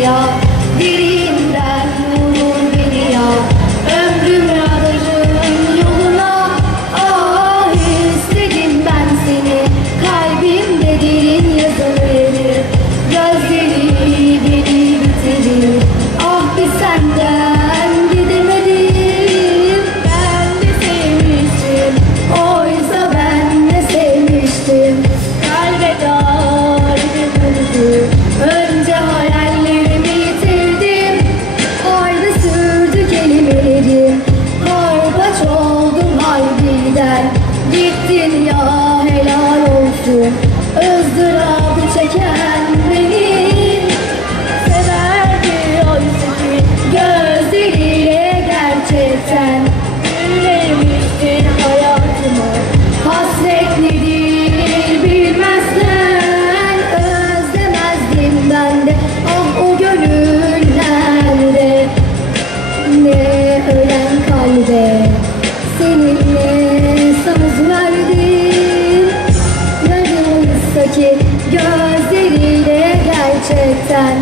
ya dilim Gittin ya helal olsun. Izdırap gerçekten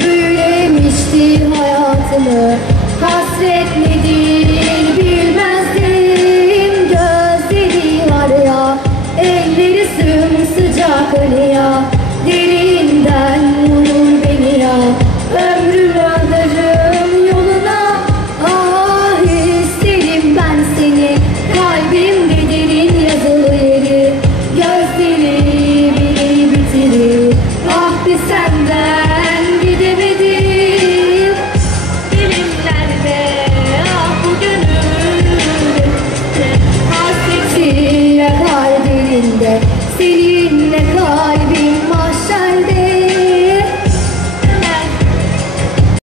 Büyülemişti hayatımı. Hasret nedir bilmezdim. Gözleri araya Elleri sımsıcak ölüya